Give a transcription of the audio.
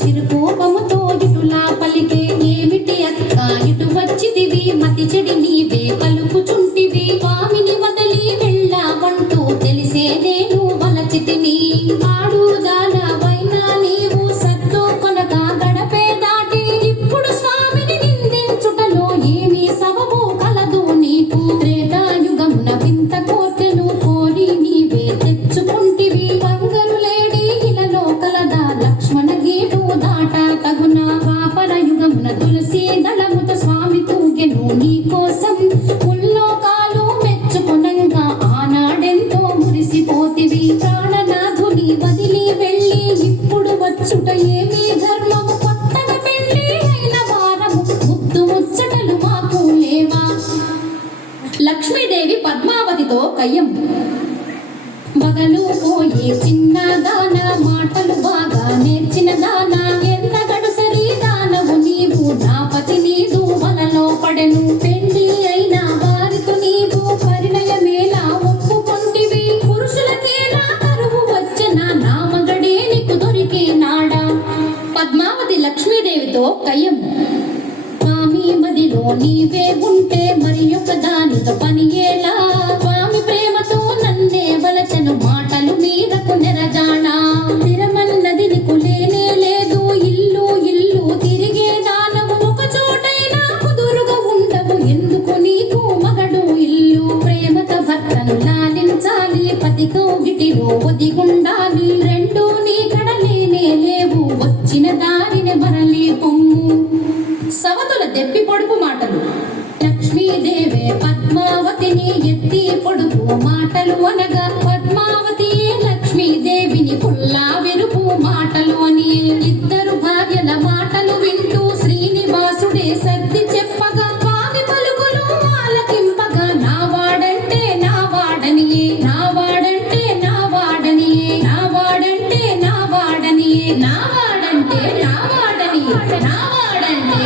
చిరుకోపముతో ఇటులా పలికే ఏమిటి అత్త ఇటు వచ్చిదివి మతి చెడి నీవే పలు లక్ష్మీదేవి పద్మావతితో కయ్యం. మగలు పోయి చిన్న దాన మాటలు బాగా నేర్చిన దాన ఎంతగడు సరి దానవు నీవు? నాపతి నీదు వలలో పడెను. పెళ్ళి అయిన వారితో నీవు పరిణయమేలా ఒప్పుకొంటివి పురుషులకేలా కరువు వచ్చిన? నామగడే నీకు దొరికే నాడా? పద్మావతి లక్ష్మీదేవితో కయ్యం. స్వామి మదిలో నీవే ఉంటే మరియు కోగిటిలో ఒదిగుండాలి రెండు నీ కడలేనే లేవు వచ్చిన దారిని బరలే పొమ్ము సవతుల దెప్పి పొడుపు మాటలు. లక్ష్మీదేవే పద్మావతిని ఎత్తి పొడుపు మాటలు అనగా పద్మావతి. లక్ష్మీదేవిని పుల్లా వెరుపు మాటలు అని ఇద్దరు నా వాడంటే నా వాడని నా వాడంటే